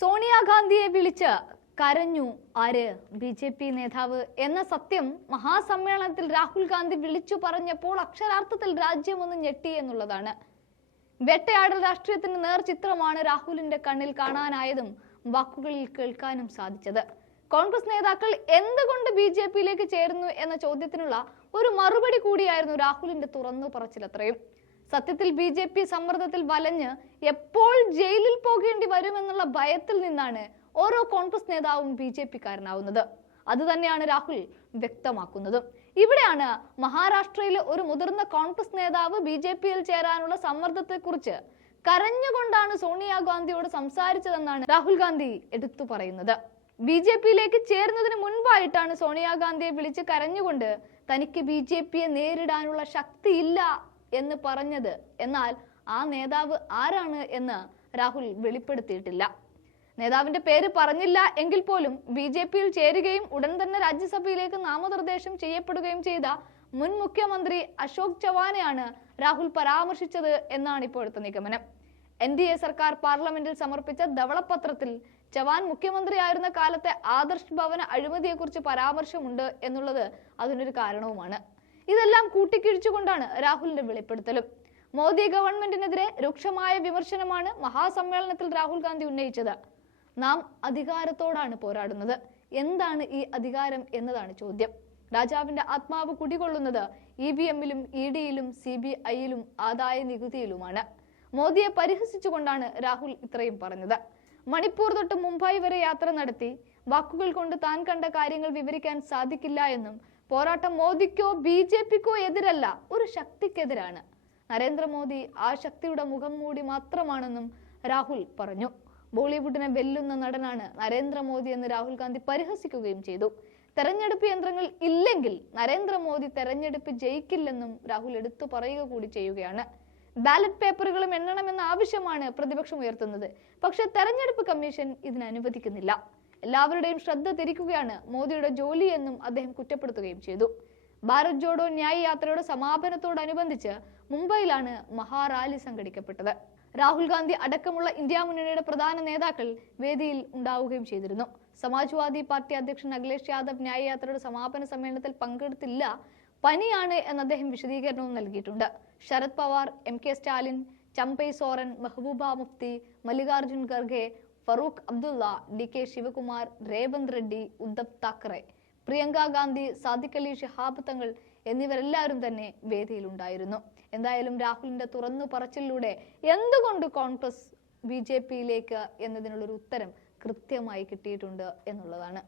സോണിയാഗാന്ധിയെ വിളിച്ച് കരഞ്ഞു. ആര്? ബി ജെ പി നേതാവ് എന്ന സത്യം മഹാസമ്മേളനത്തിൽ രാഹുൽ ഗാന്ധി വിളിച്ചു പറഞ്ഞപ്പോൾ അക്ഷരാർത്ഥത്തിൽ രാജ്യം ഒന്ന് ഞെട്ടി എന്നുള്ളതാണ്. വെട്ടയാടൽ രാഷ്ട്രീയത്തിന്റെ നേർചിത്രമാണ് രാഹുലിന്റെ കണ്ണിൽ കാണാനായതും വാക്കുകളിൽ കേൾക്കാനും സാധിച്ചത്. കോൺഗ്രസ് നേതാക്കൾ എന്തുകൊണ്ട് ബി ജെ പിയിലേക്ക് ചേരുന്നു എന്ന ചോദ്യത്തിനുള്ള ഒരു മറുപടി കൂടിയായിരുന്നു രാഹുലിന്റെ തുറന്നു പറച്ചിലത്രയും. സത്യത്തിൽ ബി ജെ പി സമ്മർദ്ദത്തിൽ വലഞ്ഞ് എപ്പോൾ ജയിലിൽ പോകേണ്ടി വരുമെന്നുള്ള ഭയത്തിൽ നിന്നാണ് ഓരോ കോൺഗ്രസ് നേതാവും ബി ജെ പിക്കാരനാവുന്നത്. അത് തന്നെയാണ് രാഹുൽ വ്യക്തമാക്കുന്നത്. ഇവിടെയാണ് മഹാരാഷ്ട്രയിലെ ഒരു മുതിർന്ന കോൺഗ്രസ് നേതാവ് ബി ജെ പിയിൽ ചേരാനുള്ള സമ്മർദ്ദത്തെക്കുറിച്ച് കരഞ്ഞുകൊണ്ടാണ് സോണിയാഗാന്ധിയോട് സംസാരിച്ചതെന്നാണ് രാഹുൽ ഗാന്ധി എടുത്തു പറയുന്നത്. ബി ജെ പിയിലേക്ക് ചേരുന്നതിന് മുൻപായിട്ടാണ് സോണിയാഗാന്ധിയെ വിളിച്ച് കരഞ്ഞുകൊണ്ട് തനിക്ക് ബി ജെ പിയെ നേരിടാനുള്ള ശക്തിയില്ല എന്ന് പറഞ്ഞത്. എന്നാൽ ആ നേതാവ് ആരാണ് എന്ന് രാഹുൽ വെളിപ്പെടുത്തിയിട്ടില്ല. നേതാവിന്റെ പേര് പറഞ്ഞില്ല എങ്കിൽ പോലും ബി ജെ പിയിൽ ചേരുകയും ഉടൻ തന്നെ രാജ്യസഭയിലേക്ക് നാമനിർദ്ദേശം ചെയ്യപ്പെടുകയും ചെയ്ത മുൻ മുഖ്യമന്ത്രി അശോക് ചവാനെയാണ് രാഹുൽ പരാമർശിച്ചത് എന്നാണ് ഇപ്പോഴത്തെ നിഗമനം. എൻ ഡി എ സർക്കാർ പാർലമെന്റിൽ സമർപ്പിച്ച ധവളപത്രത്തിൽ ചവാൻ മുഖ്യമന്ത്രിയായിരുന്ന കാലത്തെ ആദർശ് ഭവന അഴിമതിയെക്കുറിച്ച് പരാമർശമുണ്ട് എന്നുള്ളത് അതിനൊരു കാരണവുമാണ്. ഇതെല്ലാം കൂട്ടിക്കിഴിച്ചുകൊണ്ടാണ് രാഹുലിന്റെ വെളിപ്പെടുത്തലും. മോദി ഗവൺമെന്റിനെതിരെ രൂക്ഷമായ വിമർശനമാണ് മഹാസമ്മേളനത്തിൽ രാഹുൽ ഗാന്ധി ഉന്നയിച്ചത്. നാം അധികാരത്തോടാണ് പോരാടുന്നത്. എന്താണ് ഈ അധികാരം എന്നതാണ് ചോദ്യം. രാജാവിന്റെ ആത്മാവ് കുടികൊള്ളുന്നത് ഇ വി എമ്മിലും ഇ ഡിയിലും സി ബി ഐയിലും ആദായ നികുതിയിലുമാണ്. മോദിയെ പരിഹസിച്ചുകൊണ്ടാണ് രാഹുൽ ഇത്രയും പറഞ്ഞത്. മണിപ്പൂർ തൊട്ട് മുംബൈ വരെ യാത്ര നടത്തി വാക്കുകൾ കൊണ്ട് താൻ കണ്ട കാര്യങ്ങൾ വിവരിക്കാൻ സാധിക്കില്ല എന്നും പോരാട്ടം മോദിക്കോ ബി ജെ പിക്കോ എതിരല്ല ഒരു ശക്തിക്കെതിരാണ്. നരേന്ദ്രമോദി ആ ശക്തിയുടെ മുഖം മൂടി മാത്രമാണെന്നും രാഹുൽ പറഞ്ഞു. ബോളിവുഡിനെ വെല്ലുന്ന നടനാണ് നരേന്ദ്രമോദി എന്ന് രാഹുൽ ഗാന്ധി പരിഹസിക്കുകയും ചെയ്തു. തെരഞ്ഞെടുപ്പ് യന്ത്രങ്ങൾ ഇല്ലെങ്കിൽ നരേന്ദ്രമോദി തെരഞ്ഞെടുപ്പ് ജയിക്കില്ലെന്നും രാഹുൽ എടുത്തു പറയുക കൂടി ചെയ്യുകയാണ്. ബാലറ്റ് പേപ്പറുകളും എണ്ണണമെന്ന ആവശ്യമാണ് പ്രതിപക്ഷം ഉയർത്തുന്നത്. പക്ഷെ തെരഞ്ഞെടുപ്പ് കമ്മീഷൻ ഇതിന് അനുവദിക്കുന്നില്ല. എല്ലാവരുടെയും ശ്രദ്ധ തിരിക്കുകയാണ് മോദിയുടെ ജോലി എന്നും അദ്ദേഹം കുറ്റപ്പെടുത്തുകയും ചെയ്തു. ഭാരത് ജോഡോ ന്യായ് യാത്രയുടെ സമാപനത്തോടനുബന്ധിച്ച് മുംബൈയിലാണ് മഹാറാലി സംഘടിക്കപ്പെട്ടത്. രാഹുൽ ഗാന്ധി അടക്കമുള്ള ഇന്ത്യ മുന്നണിയുടെ പ്രധാന നേതാക്കൾ വേദിയിൽ ഉണ്ടാവുകയും ചെയ്തിരുന്നു. സമാജ്വാദി പാർട്ടി അധ്യക്ഷൻ അഖിലേഷ് യാദവ് ന്യായ യാത്രയുടെ സമാപന സമ്മേളനത്തിൽ പങ്കെടുത്തില്ല. പനിയാണ് എന്ന് അദ്ദേഹം വിശദീകരണവും നൽകിയിട്ടുണ്ട്. Sharad Pawar M K Stalin Champai Soren Mehbooba Mufti Mallikarjun Kharge Farooq Abdullah D K Shivakumar Revanth Reddy Uddhav Thackeray Priyanka Gandhi Sadiq Ali Shihab Thangal എന്നിവരെല്ലാവരും തന്നെ വേദിയിലുണ്ടായിരുന്നു. എന്തായാലും രാഹുലിന്റെ തുറന്നു പറച്ചിലൂടെ എന്തുകൊണ്ട് കോൺഗ്രസ് ബി ജെ പിയിലേക്ക് എന്നതിനുള്ളൊരു ഉത്തരം കൃത്യമായി കിട്ടിയിട്ടുണ്ട് എന്നുള്ളതാണ്.